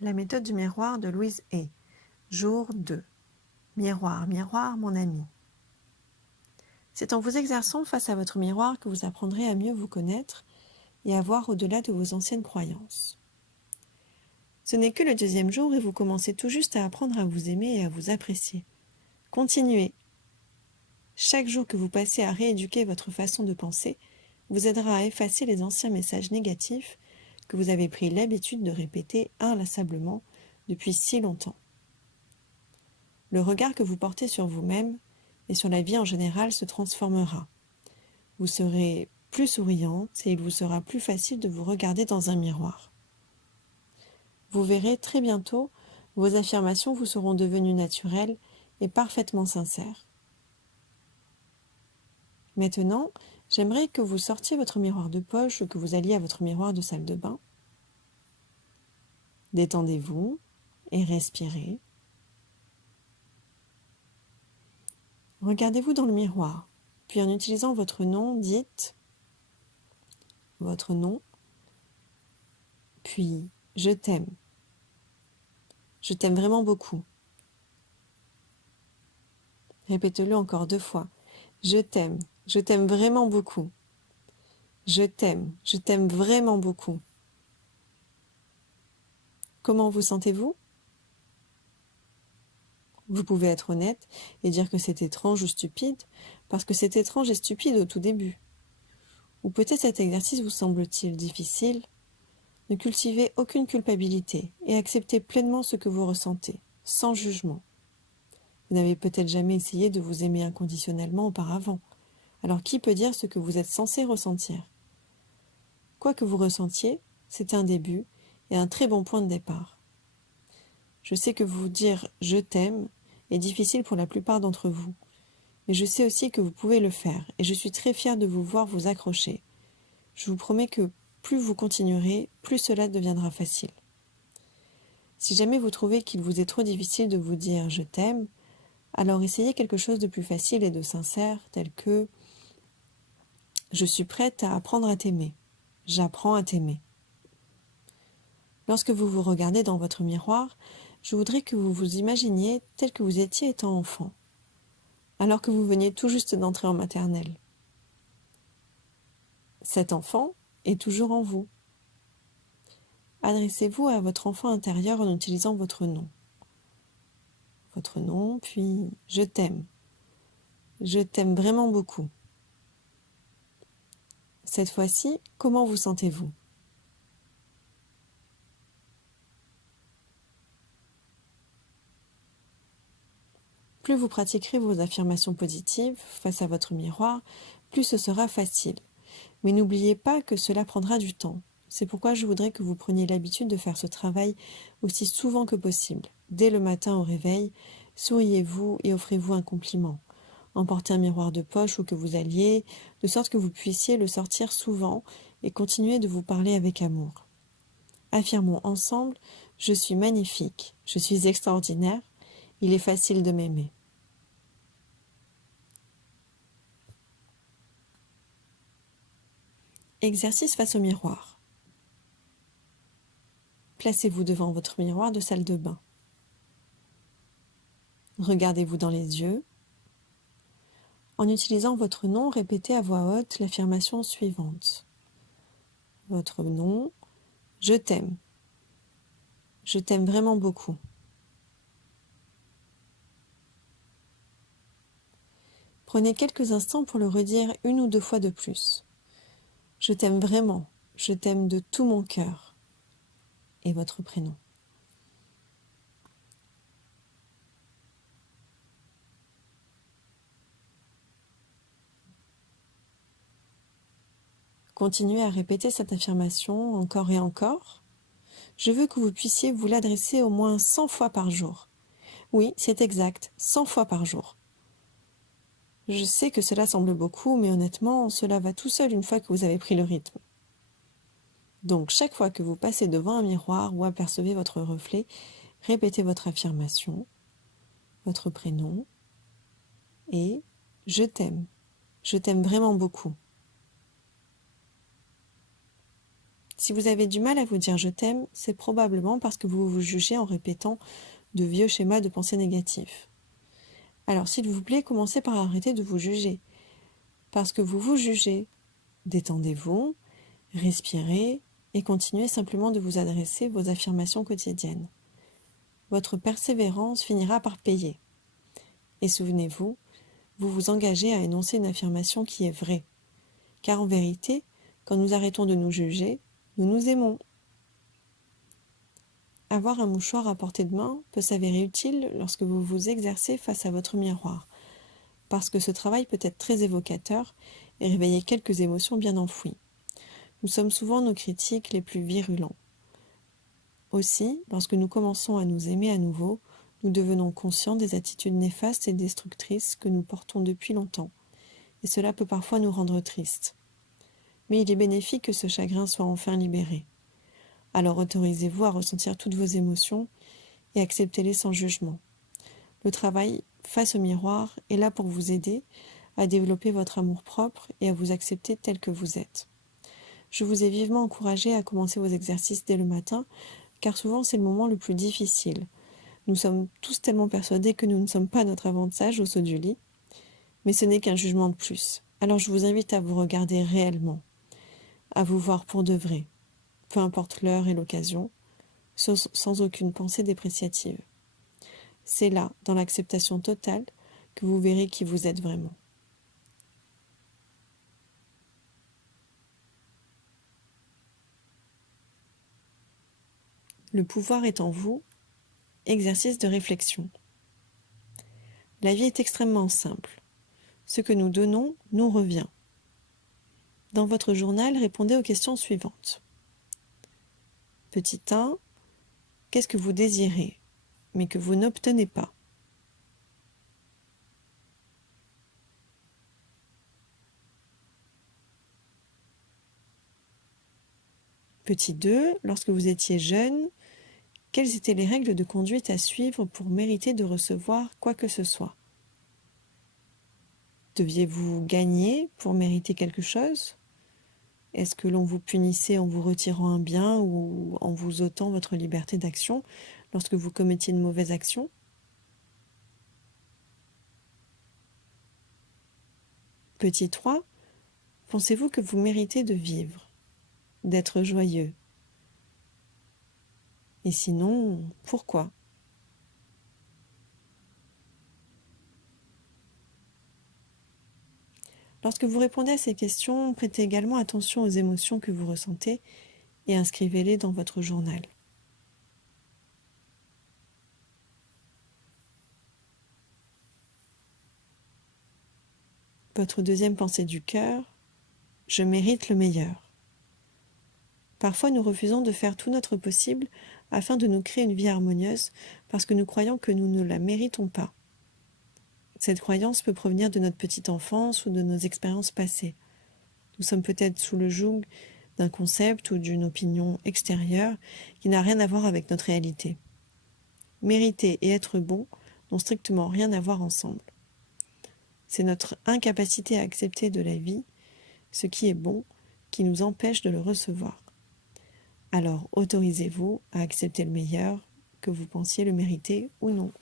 La méthode du miroir de Louise Hay. Jour 2. Miroir, miroir, mon ami. C'est en vous exerçant face à votre miroir que vous apprendrez à mieux vous connaître et à voir au-delà de vos anciennes croyances. Ce n'est que le 2e jour et vous commencez tout juste à apprendre à vous aimer et à vous apprécier. Continuez. Chaque jour que vous passez à rééduquer votre façon de penser vous aidera à effacer les anciens messages négatifs que vous avez pris l'habitude de répéter inlassablement depuis si longtemps. Le regard que vous portez sur vous-même et sur la vie en général se transformera. Vous serez plus souriante et il vous sera plus facile de vous regarder dans un miroir. Vous verrez très bientôt, vos affirmations vous seront devenues naturelles et parfaitement sincères. Maintenant, j'aimerais que vous sortiez votre miroir de poche ou que vous alliez à votre miroir de salle de bain. Détendez-vous et respirez. Regardez-vous dans le miroir, puis en utilisant votre nom, dites votre nom, puis je t'aime. Je t'aime vraiment beaucoup. Répétez-le encore 2 fois. Je t'aime vraiment beaucoup. Je t'aime vraiment beaucoup. Comment vous sentez-vous ? Vous pouvez être honnête et dire que c'est étrange ou stupide, parce que c'est étrange et stupide au tout début. Ou peut-être cet exercice vous semble-t-il difficile ? Ne cultivez aucune culpabilité et acceptez pleinement ce que vous ressentez, sans jugement. Vous n'avez peut-être jamais essayé de vous aimer inconditionnellement auparavant. Alors qui peut dire ce que vous êtes censé ressentir ? Quoi que vous ressentiez, c'est un début et un très bon point de départ. Je sais que vous dire « je t'aime » est difficile pour la plupart d'entre vous, mais je sais aussi que vous pouvez le faire et je suis très fière de vous voir vous accrocher. Je vous promets que plus vous continuerez, plus cela deviendra facile. Si jamais vous trouvez qu'il vous est trop difficile de vous dire « je t'aime », alors essayez quelque chose de plus facile et de sincère, tel que « je suis prête à apprendre à t'aimer ». J'apprends à t'aimer. Lorsque vous vous regardez dans votre miroir, je voudrais que vous vous imaginiez tel que vous étiez étant enfant, alors que vous veniez tout juste d'entrer en maternelle. Cet enfant est toujours en vous. Adressez-vous à votre enfant intérieur en utilisant votre nom. Votre nom, puis « je t'aime ». Je t'aime vraiment beaucoup. Cette fois-ci, comment vous sentez-vous ? Plus vous pratiquerez vos affirmations positives face à votre miroir, plus ce sera facile. Mais n'oubliez pas que cela prendra du temps. C'est pourquoi je voudrais que vous preniez l'habitude de faire ce travail aussi souvent que possible. Dès le matin au réveil, souriez-vous et offrez-vous un compliment. Emportez un miroir de poche où que vous alliez, de sorte que vous puissiez le sortir souvent et continuer de vous parler avec amour. Affirmons ensemble « Je suis magnifique, je suis extraordinaire, il est facile de m'aimer ». Exercice face au miroir. Placez-vous devant votre miroir de salle de bain. Regardez-vous dans les yeux. En utilisant votre nom, répétez à voix haute l'affirmation suivante. Votre nom, je t'aime. Je t'aime vraiment beaucoup. Prenez quelques instants pour le redire 1 ou 2 fois de plus. Je t'aime vraiment, je t'aime de tout mon cœur. Et votre prénom. Continuez à répéter cette affirmation encore et encore. Je veux que vous puissiez vous l'adresser au moins 100 fois par jour. Oui, c'est exact, 100 fois par jour. Je sais que cela semble beaucoup, mais honnêtement, cela va tout seul une fois que vous avez pris le rythme. Donc, chaque fois que vous passez devant un miroir ou apercevez votre reflet, répétez votre affirmation, votre prénom et « je t'aime ». Je t'aime vraiment beaucoup. Si vous avez du mal à vous dire « je t'aime », c'est probablement parce que vous vous jugez en répétant de vieux schémas de pensée négatifs. Alors s'il vous plaît, commencez par arrêter de vous juger. Parce que vous vous jugez, détendez-vous, respirez et continuez simplement de vous adresser vos affirmations quotidiennes. Votre persévérance finira par payer. Et souvenez-vous, vous vous engagez à énoncer une affirmation qui est vraie. Car en vérité, quand nous arrêtons de nous juger, nous nous aimons. Avoir un mouchoir à portée de main peut s'avérer utile lorsque vous vous exercez face à votre miroir, parce que ce travail peut être très évocateur et réveiller quelques émotions bien enfouies. Nous sommes souvent nos critiques les plus virulents. Aussi, lorsque nous commençons à nous aimer à nouveau, nous devenons conscients des attitudes néfastes et destructrices que nous portons depuis longtemps, et cela peut parfois nous rendre tristes. Mais il est bénéfique que ce chagrin soit enfin libéré. Alors autorisez-vous à ressentir toutes vos émotions et acceptez-les sans jugement. Le travail face au miroir est là pour vous aider à développer votre amour-propre et à vous accepter tel que vous êtes. Je vous ai vivement encouragé à commencer vos exercices dès le matin, car souvent c'est le moment le plus difficile. Nous sommes tous tellement persuadés que nous ne sommes pas à notre avantage au saut du lit, mais ce n'est qu'un jugement de plus. Alors je vous invite à vous regarder réellement, à vous voir pour de vrai, peu importe l'heure et l'occasion, sans aucune pensée dépréciative. C'est là, dans l'acceptation totale, que vous verrez qui vous êtes vraiment. Le pouvoir est en vous. Exercice de réflexion. La vie est extrêmement simple. Ce que nous donnons nous revient. Dans votre journal, répondez aux questions suivantes. Petit 1. Qu'est-ce que vous désirez, mais que vous n'obtenez pas? Petit 2. Lorsque vous étiez jeune, quelles étaient les règles de conduite à suivre pour mériter de recevoir quoi que ce soit? Deviez-vous gagner pour mériter quelque chose? Est-ce que l'on vous punissait en vous retirant un bien ou en vous ôtant votre liberté d'action lorsque vous commettiez une mauvaise action? Petit 3. Pensez-vous que vous méritez de vivre, d'être joyeux? Et sinon, pourquoi? Lorsque vous répondez à ces questions, prêtez également attention aux émotions que vous ressentez et inscrivez-les dans votre journal. Votre deuxième pensée du cœur, je mérite le meilleur. Parfois, nous refusons de faire tout notre possible afin de nous créer une vie harmonieuse parce que nous croyons que nous ne la méritons pas. Cette croyance peut provenir de notre petite enfance ou de nos expériences passées. Nous sommes peut-être sous le joug d'un concept ou d'une opinion extérieure qui n'a rien à voir avec notre réalité. Mériter et être bon n'ont strictement rien à voir ensemble. C'est notre incapacité à accepter de la vie ce qui est bon qui nous empêche de le recevoir. Alors autorisez-vous à accepter le meilleur, que vous pensiez le mériter ou non.